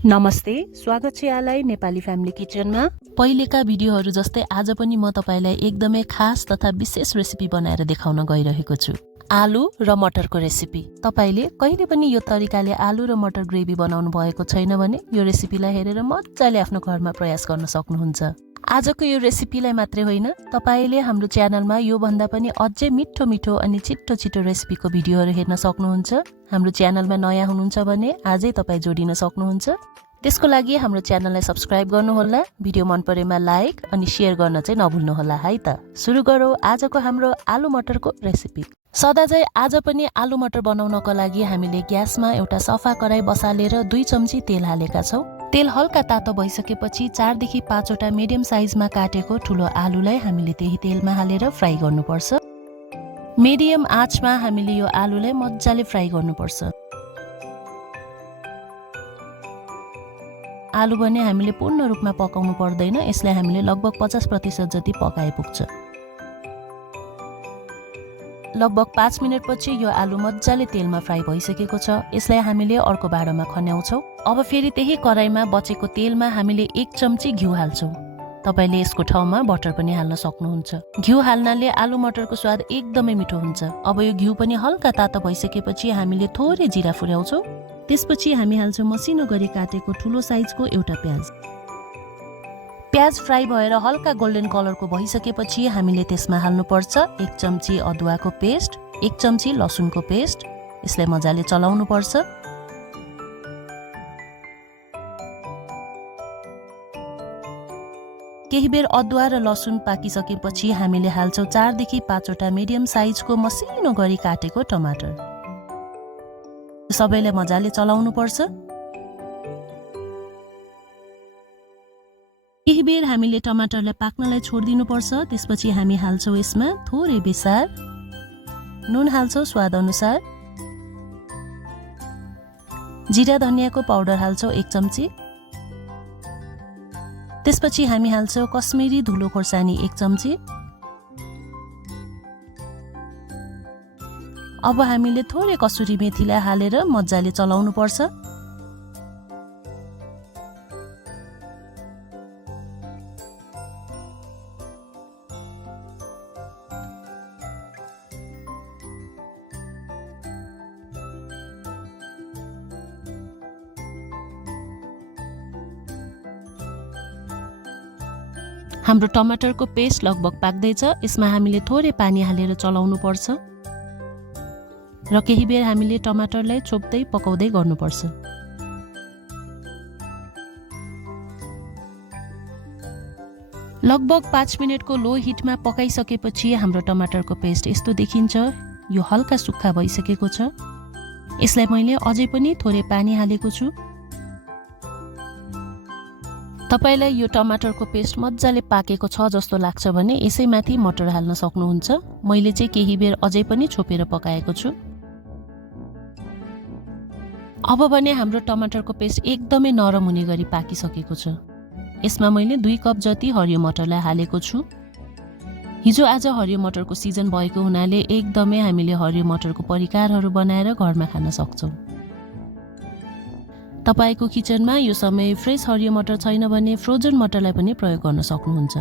नमस्ते, स्वागत छ यहाँलाई नेपाली फ्यामिली किचनमा। पहिलेका भिडियोहरू जस्तै आज पनि म तपाईलाई एकदमै खास तथा विशेष रेसिपी बनाएर देखाउन गइरहेको छु। आलु र मटरको रेसिपी। तपाईले कहिले पनि यो तरिकाले आलु र मटर ग्रेभी बनाउनु भएको छैन भने यो रेसिपीलाई हेरेर मज्जाले आफ्नो घरमा प्रयास गर्न सक्नुहुन्छ। आजको यो रेसिपीलाई मात्रै होइन, तपाईले हाम्रो च्यानलमा यो भन्दा पनि अझै मिठो मिठो अनि छिटो छिटो रेसिपीको भिडियोहरू हेर्न सक्नुहुन्छ। हाम्रो च्यानलमा नयाँ हुनुहुन्छ भने आजै तपाई जोडिन सक्नुहुन्छ। त्यसको लागि हाम्रो च्यानललाई सब्स्क्राइब गर्नुहोला, भिडियो मन परेमा लाइक अनि शेयर गर्न चाहिँ नभुल्नुहोला है त। सुरु गरौँ आजको हाम्रो आलु मटरको रेसिपी। सदाझै आज पनि आलु मटर बनाउनको लागि हामीले ग्यासमा एउटा सफा कराई बसालेर 2 चम्ची तेल हालेका छौं। तेल हल्का तातो भइसकेपछि 4 देखि 5 वटा मिडियम साइजमा काटेको ठुलो आलुलाई हामीले त्यही तेलमा हालेर फ्राई गर्नुपर्छ। मिडियम आँचमा हामीले यो आलुलाई मज्जाले फ्राई गर्नुपर्छ। आलु भने हामीले पूर्ण रूपमा पकाउनु पर्दैन, यसलाई हामीले लगभग 50% जति पकाए पुग्छ। लगभग 5 मिनेटपछि यो आलु मज्जाले तेलमा फ्राई भइसकेको छ। यसलाई हामीले अर्को भाँडामा खन्याउँछौं। अब फेरि त्यही कराईमा बचेको तेलमा हामीले 1 चम्ची घिउ हाल्छौं। तपाईले यसको ठाउँमा बटर पनि हाल्न सक्नुहुन्छ। घिउ हाल्नाले आलु मटरको स्वाद एकदमै मिठो हुन्छ। अब यो घिउ पनि हल्का तातो भइसकेपछि हामीले थोरै जिरा फुर्याउँछौं। त्यसपछि हामी हाल्छौं मसिनो गरी काटेको ठुलो साइजको एउटा प्याज। प्याज फ्राई भएर हल्का गोल्डन कलरको भइसकेपछि हामीले त्यसमा हाल्नुपर्छ 1 चम्ची अदुवाको पेस्ट, 1 चम्ची लसुनको पेस्ट। यसलाई मजाले चलाउनु पर्छ। केही बेर अदुवा र लसुन पाकिसकेपछि हामीले हाल्छौं 4 देखि 5 वटा मिडियम साइजको मसिनो गरी काटेको टमाटर। सबैलाई मजाले चलाउनु पर्छ। केही बेर हामीले टमाटरलाई पाक्नलाई छोड्दिनु पर्छ। त्यसपछि हामी हाल्छौं यसमा थोरै बेसार, नुन हाल्छौं स्वाद अनुसार, जिरा धनियाको पाउडर हाल्छौं 1 चम्ची। त्यसपछि हामी हाल्छौं कश्मिरी धुलो खोर्सानी 1 चम्ची। अब हामीले थोरै कसुरी मेथीलाई हालेर मज्जाले चलाउनु पर्छ। हाम्रो टमाटरको पेस्ट लगभग पाक्दैछ। यसमा हामीले थोरै पानी हालेर चलाउनु पर्छ र केही बेर हामीले टमाटरलाई छोप्दै पकाउँदै गर्नुपर्छ। लगभग 5 मिनेटको लो हिटमा पकाइसकेपछि हाम्रो टमाटरको पेस्ट यस्तो देखिन्छ। यो हल्का सुक्खा भइसकेको छ। यसलाई मैले अझै पनि थोरै पानी हालेको छु। तपाईलाई यो टमाटरको पेस्ट मज्जाले पाकेको छ जस्तो लाग्छ भने यसैमाथि मटर हाल्न सक्नुहुन्छ। मैले चाहिँ केही बेर अझै पनि छोपेर पकाएको छु। अब भने हाम्रो टमाटरको पेस्ट एकदमै नरम हुने गरी पाकिसकेको छ। यसमा मैले 2 कप जति हरियो मटरलाई हालेको छु। हिजो आज हरियो मटरको सिजन भएको हुनाले एकदमै हामीले हरियो मटरको परिकारहरू बनाएर घरमा खान सक्छौं। तपाईको किचनमा यो समय फ्रेश हरियो मटर छैन भने फ्रोजन मटरलाई पनि प्रयोग गर्न सक्नुहुन्छ।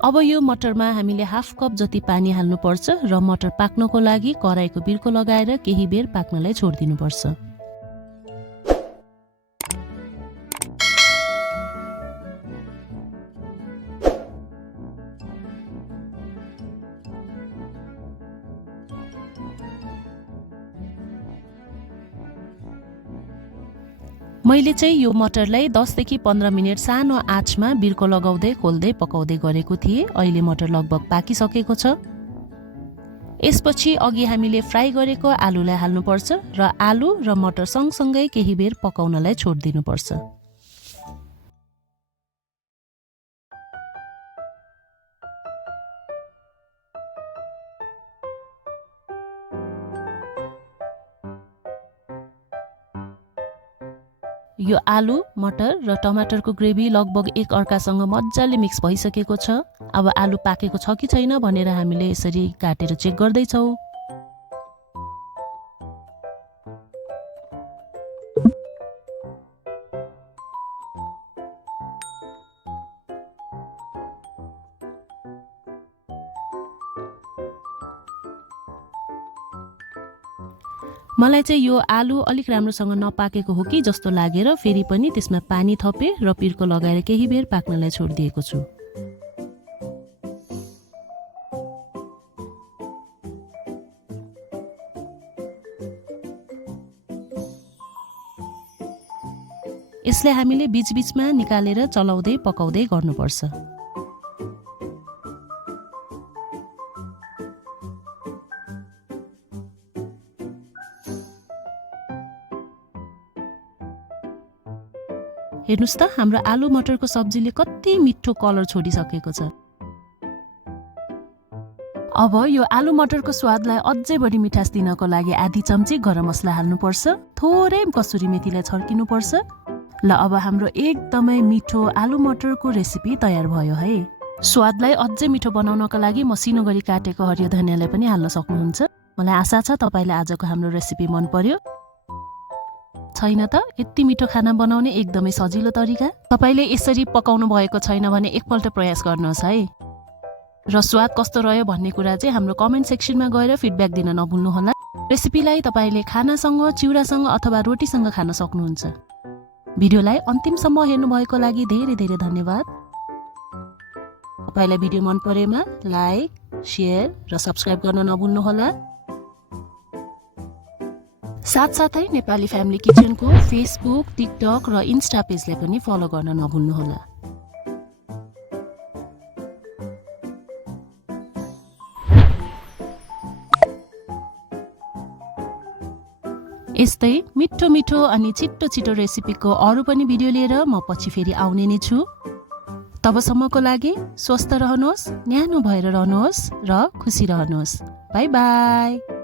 अब यो मटरमा हामीले 1/2 कप जति पानी हाल्नुपर्छ र मटर पाक्नको लागि कराईको बिर्को लगाएर केही बेर पाक्नलाई छोड्दिनुपर्छ। मैले चाहिँ यो मटरलाई 10 देखि 15 मिनेट सानो आँचमा बिर्को लगाउँदै खोल्दै पकाउँदै गरेको थिएँ। अहिले मटर लगभग पाकिसकेको छ। यसपछि अघि हामीले फ्राई गरेको आलुलाई हाल्नुपर्छ र आलु र मटर सँगसँगै केही बेर पकाउनलाई छोड्दिनुपर्छ। यो आलु, मटर र टमाटरको ग्रेभी लगभग एक अर्कासँग मज्जाले मिक्स भइसकेको छ। अब आलु पाकेको छ कि छैन भनेर हामीले यसरी काटेर चेक गर्दै छौं। मलाई चाहिँ यो आलु अलिक राम्रोसँग नपाकेको हो कि जस्तो लागेर फेरि पनि त्यसमा पानी थपे र पिर्को लगाएर केही बेर पाक्नलाई छोडिदिएको छु। यसले हामीले बीचबीचमा निकालेर चलाउँदै पकाउँदै गर्नुपर्छ। हेर्नुस् त हाम्रो आलु मटरको सब्जीले कति मिठो कलर छोडिसकेको छ। अब यो आलु मटरको स्वादलाई अझै बढी मिठास दिनको लागि आधी चम्ची गरम मसला हाल्नुपर्छ, थोरै कसुरी मेथीलाई छर्किनुपर्छ। ल अब हाम्रो एकदमै मिठो आलु मटरको रेसिपी तयार भयो है। स्वादलाई अझै मिठो बनाउनका लागि मसिनो गरी काटेको हरियो धनियालाई पनि हाल्न सक्नुहुन्छ। मलाई आशा छ तपाईलाई आजको हाम्रो रेसिपी मन पर्यो। छैन त यति मिठो खाना बनाउने एकदमै सजिलो तरिका। तपाईले यसरी पकाउनु भएको छैन भने एकपल्ट प्रयास गर्नुहोस् है। र स्वाद कस्तो रह्यो भन्ने कुरा चाहिँ हाम्रो कमेन्ट सेक्सनमा गएर फिडब्याक दिन नभुल्नुहोला। रेसिपीलाई तपाईले खानासँग, चिउरासँग अथवा रोटीसँग खान सक्नुहुन्छ। भिडियोलाई अन्तिमसम्म हेर्नु भएको लागि धेरै धेरै धन्यवाद। तपाईलाई भिडियो मन परेमा लाइक, शेयर र सब्स्क्राइब गर्न नभुल्नुहोला। साथसाथै नेपाली फ्यामिली किचनको फेसबुक, टिकटक र इन्स्टा पेजलाई पनि फलो गर्न नभुल्नुहोला। यस्तै मिठो मिठो अनि छिटो छिटो रेसिपीको अरू पनि भिडियो लिएर म पछि फेरि आउने नै छु। तबसम्मको लागि स्वस्थ रहनुहोस्, न्यानो भएर रहनुहोस् र खुसी रहनुहोस्। By by.